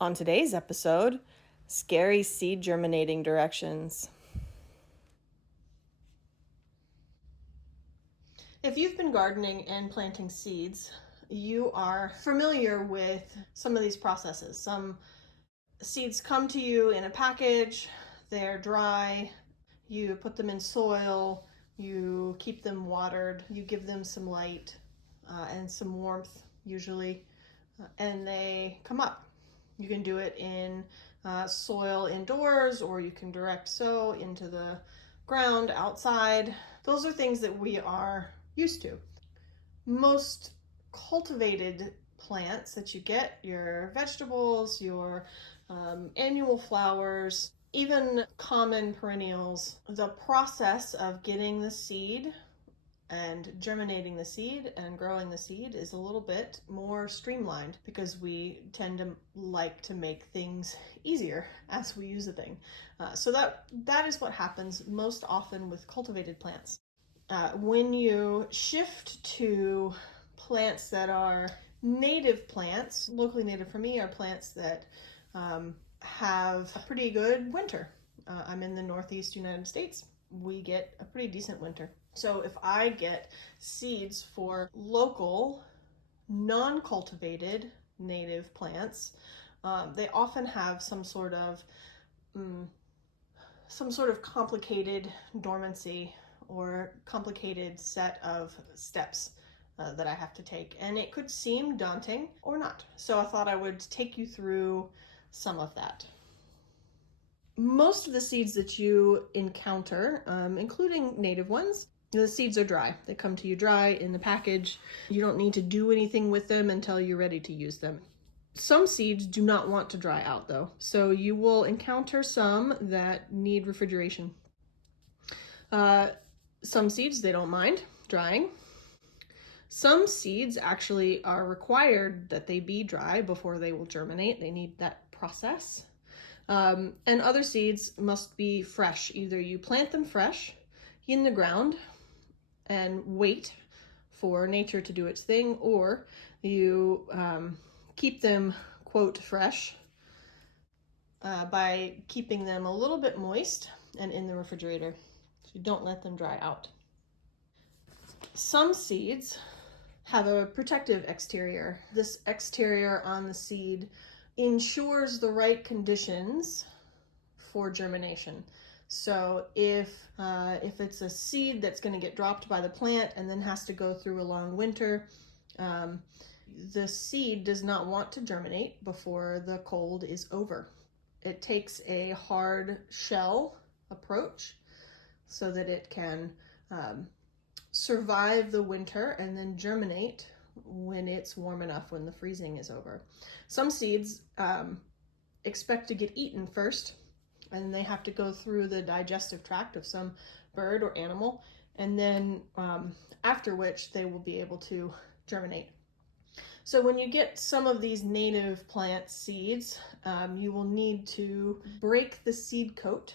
On today's episode, scary seed germinating directions. If you've been gardening and planting seeds, you are familiar with some of these processes. Some seeds come to you in a package, they're dry, you put them in soil, you keep them watered, you give them some light and some warmth usually, and they come up. You can do it in soil indoors, or you can direct sow into the ground outside. Those are things that we are used to. Most cultivated plants that you get, your vegetables, your annual flowers, even common perennials, the process of getting the seed and germinating the seed and growing the seed is a little bit more streamlined because we tend to like to make things easier as we use the thing. So that is what happens most often with cultivated plants. When you shift to plants that are native plants, locally native for me are plants that have a pretty good winter. I'm in the Northeast United States. We get a pretty decent winter. So if I get seeds for local, non-cultivated native plants, they often have some sort of complicated dormancy or complicated set of steps that I have to take. And it could seem daunting or not. So I thought I would take you through some of that. Most of the seeds that you encounter, including native ones, the seeds are dry. They come to you dry in the package. You don't need to do anything with them until you're ready to use them. Some seeds do not want to dry out though, so you will encounter some that need refrigeration. Some seeds, they don't mind drying. Some seeds actually are required that they be dry before they will germinate. They need that process. And other seeds must be fresh. Either you plant them fresh in the ground and wait for nature to do its thing, or you keep them, quote, fresh by keeping them a little bit moist and in the refrigerator. So you don't let them dry out. Some seeds have a protective exterior. This exterior on the seed ensures the right conditions for germination. So if it's a seed that's going to get dropped by the plant and then has to go through a long winter, the seed does not want to germinate before the cold is over. It takes a hard shell approach so that it can survive the winter and then germinate when it's warm enough, when the freezing is over. Some seeds expect to get eaten first, and they have to go through the digestive tract of some bird or animal, and then after which they will be able to germinate. So when you get some of these native plant seeds, you will need to break the seed coat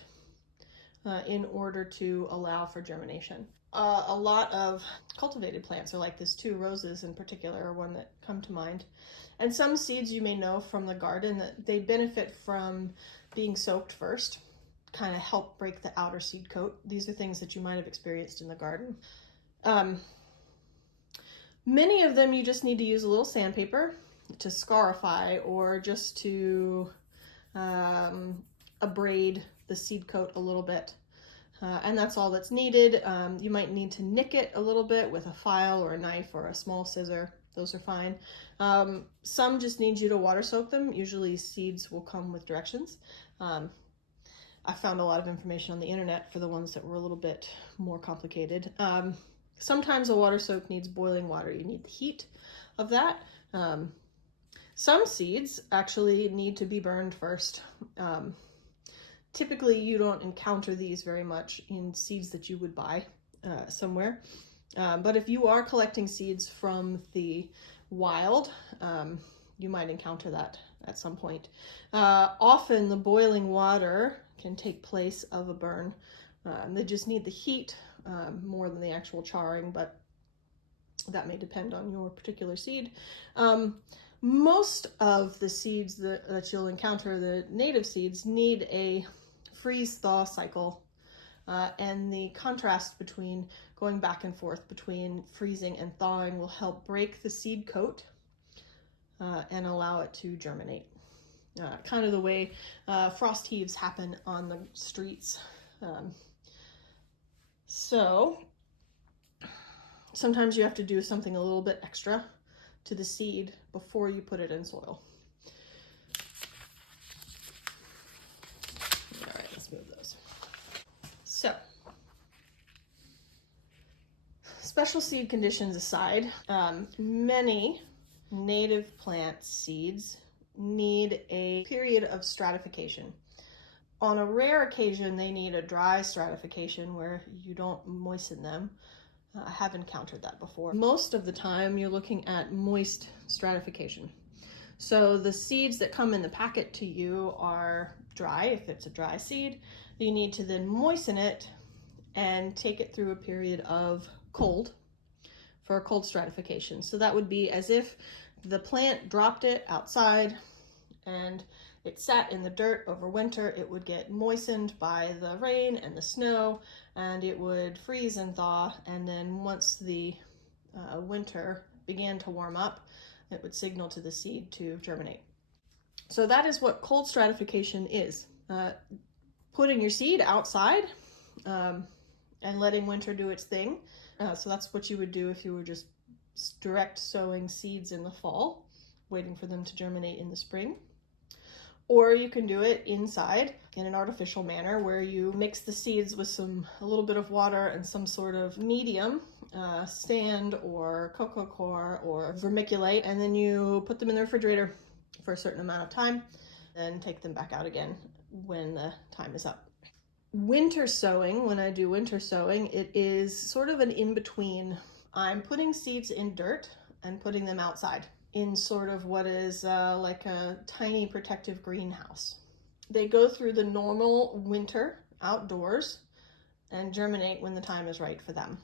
in order to allow for germination. A lot of cultivated plants are like this too. Roses in particular are one that come to mind. And some seeds you may know from the garden that they benefit from being soaked first, kind of help break the outer seed coat. These are things that you might have experienced in the garden. Many of them you just need to use a little sandpaper to scarify, or just to abrade the seed coat a little bit. And that's all that's needed. You might need to nick it a little bit with a file or a knife or a small scissor. Those are fine. Some just need you to water soak them. Usually seeds will come with directions. I found a lot of information on the internet for the ones that were a little bit more complicated. Sometimes a water soak needs boiling water. You need the heat of that. Some seeds actually need to be burned first. Typically, you don't encounter these very much in seeds that you would buy somewhere. But if you are collecting seeds from the wild, you might encounter that at some point. Often the boiling water can take place of a burn. They just need the heat more than the actual charring, but that may depend on your particular seed. Most of the seeds that you'll encounter, the native seeds, need a freeze-thaw cycle, and the contrast between going back and forth between freezing and thawing will help break the seed coat and allow it to germinate. Kind of the way frost heaves happen on the streets. So sometimes you have to do something a little bit extra to the seed before you put it in soil. All right, let's move those. So, special seed conditions aside, many native plant seeds need a period of stratification. On a rare occasion, they need a dry stratification where you don't moisten them. I have encountered that before. Most of the time, you're looking at moist stratification. So the seeds that come in the packet to you are dry. If it's a dry seed, you need to then moisten it and take it through a period of cold for a cold stratification. So that would be as if the plant dropped it outside and it sat in the dirt over winter. It would get moistened by the rain and the snow, and it would freeze and thaw. And then once the winter began to warm up, it would signal to the seed to germinate. So that is what cold stratification is. Putting your seed outside and letting winter do its thing. So that's what you would do if you were just direct sowing seeds in the fall, waiting for them to germinate in the spring. Or you can do it inside in an artificial manner where you mix the seeds with a little bit of water and some sort of medium, sand or cocoa coir or vermiculite, and then you put them in the refrigerator for a certain amount of time and take them back out again when the time is up. Winter sowing, when I do winter sowing, it is sort of an in-between. I'm putting seeds in dirt and putting them outside in sort of what is like a tiny protective greenhouse. They go through the normal winter outdoors and germinate when the time is right for them.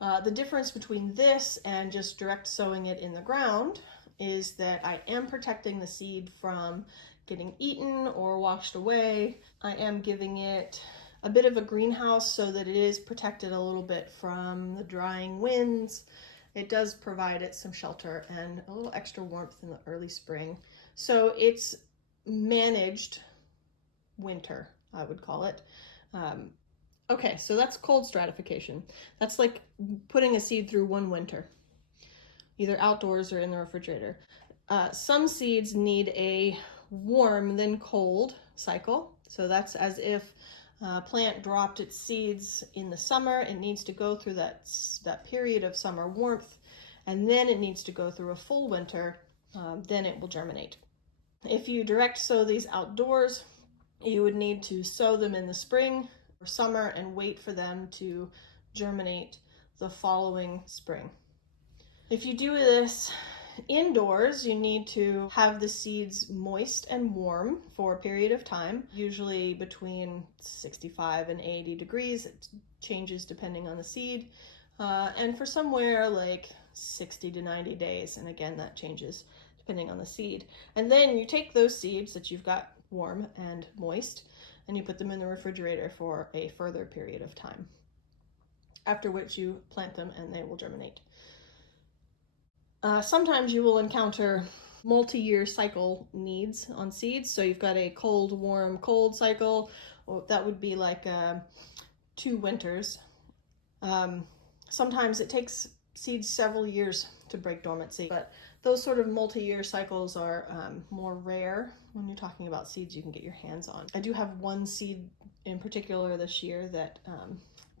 The difference between this and just direct sowing it in the ground is that I am protecting the seed from getting eaten or washed away. I am giving it a bit of a greenhouse so that it is protected a little bit from the drying winds. It does provide it some shelter and a little extra warmth in the early spring. So it's managed winter, I would call it. Okay, so that's cold stratification. That's like putting a seed through one winter, either outdoors or in the refrigerator. Some seeds need a warm then cold cycle. So that's as if a plant dropped its seeds in the summer. It needs to go through that period of summer warmth, and then it needs to go through a full winter. Then it will germinate. If you direct sow these outdoors, you would need to sow them in the spring or summer and wait for them to germinate the following spring. If you do this indoors, you need to have the seeds moist and warm for a period of time, usually between 65 and 80 degrees. It changes depending on the seed, and for somewhere like 60 to 90 days, and again that changes depending on the seed. And then you take those seeds that you've got warm and moist and you put them in the refrigerator for a further period of time, after which you plant them and they will germinate. Sometimes you will encounter multi-year cycle needs on seeds. So you've got a cold, warm, cold cycle. Well, that would be like 2 winters. Sometimes it takes seeds several years to break dormancy, but those sort of multi-year cycles are more rare when you're talking about seeds you can get your hands on. I do have one seed in particular this year that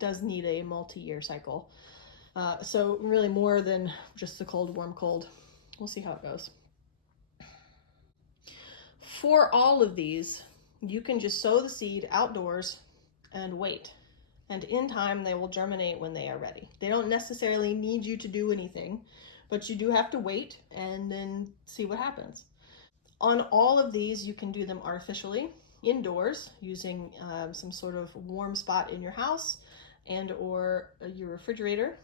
does need a multi-year cycle. So really more than just the cold, warm, cold. We'll see how it goes. For all of these, you can just sow the seed outdoors and wait. And in time, they will germinate when they are ready. They don't necessarily need you to do anything, but you do have to wait and then see what happens. On all of these, you can do them artificially, indoors, using some sort of warm spot in your house and or your refrigerator.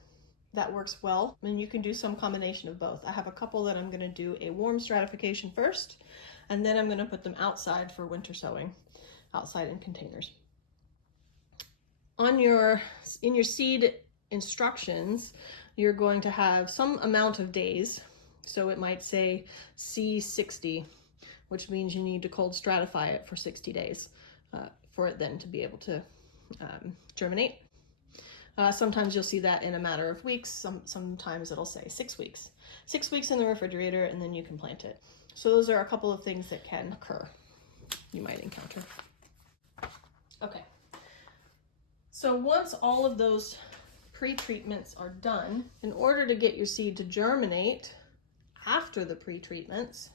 that works well, and you can do some combination of both. I have a couple that I'm going to do a warm stratification first, and then I'm going to put them outside for winter sowing, outside in containers. In your seed instructions, you're going to have some amount of days. So it might say C60, which means you need to cold stratify it for 60 days for it then to be able to germinate. Sometimes you'll see that in a matter of weeks. Sometimes it'll say 6 weeks. 6 weeks in the refrigerator, and then you can plant it. So those are a couple of things that can occur, you might encounter. Okay. So once all of those pre-treatments are done, in order to get your seed to germinate after the pre-treatments,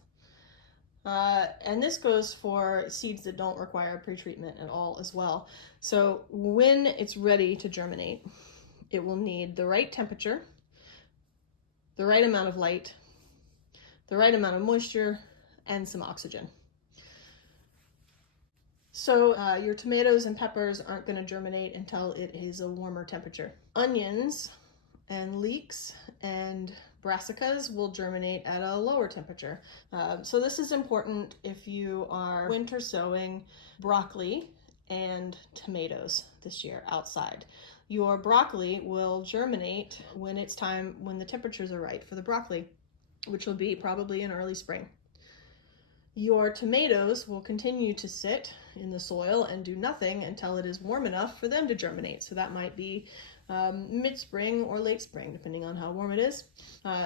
and this goes for seeds that don't require pre-treatment at all as well. So when it's ready to germinate, it will need the right temperature, the right amount of light, the right amount of moisture, and some oxygen. So your tomatoes and peppers aren't going to germinate until it is a warmer temperature. Onions and leeks and brassicas will germinate at a lower temperature. So this is important if you are winter sowing broccoli and tomatoes this year outside. Your broccoli will germinate when it's time, when the temperatures are right for the broccoli, which will be probably in early spring. Your tomatoes will continue to sit in the soil and do nothing until it is warm enough for them to germinate. So that might be mid-spring or late spring, depending on how warm it is.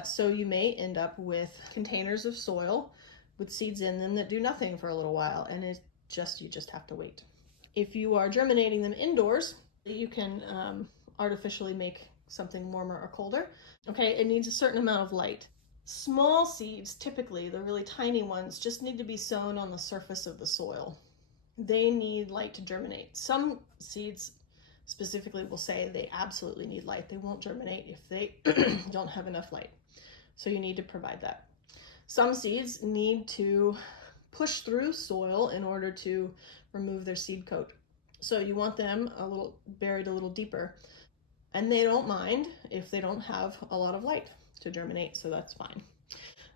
So you may end up with containers of soil with seeds in them that do nothing for a little while, and you just have to wait. If you are germinating them indoors, you can artificially make something warmer or colder. Okay, it needs a certain amount of light. Small seeds, typically, the really tiny ones, just need to be sown on the surface of the soil. They need light to germinate. Some seeds specifically will say they absolutely need light. They won't germinate if they don't have enough light. So you need to provide that. Some seeds need to push through soil in order to remove their seed coat. So you want them buried a little deeper. And they don't mind if they don't have a lot of light to germinate, so that's fine.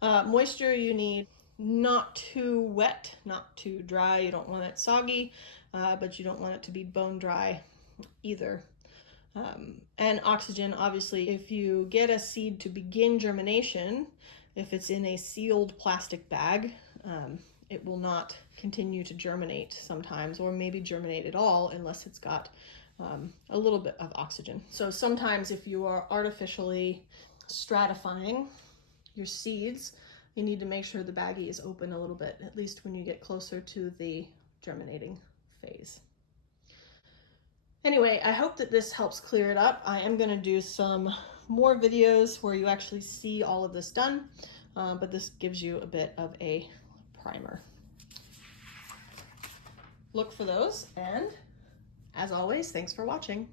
Moisture, you need not too wet, not too dry. You don't want it soggy, but you don't want it to be bone dry either. And oxygen, obviously, if you get a seed to begin germination, if it's in a sealed plastic bag, it will not continue to germinate sometimes, or maybe germinate at all unless it's got a little bit of oxygen. So sometimes if you are artificially stratifying your seeds, you need to make sure the baggie is open a little bit, at least when you get closer to the germinating phase. Anyway, I hope that this helps clear it up. I am going to do some more videos where you actually see all of this done, but this gives you a bit of a primer. Look for those, and as always, thanks for watching.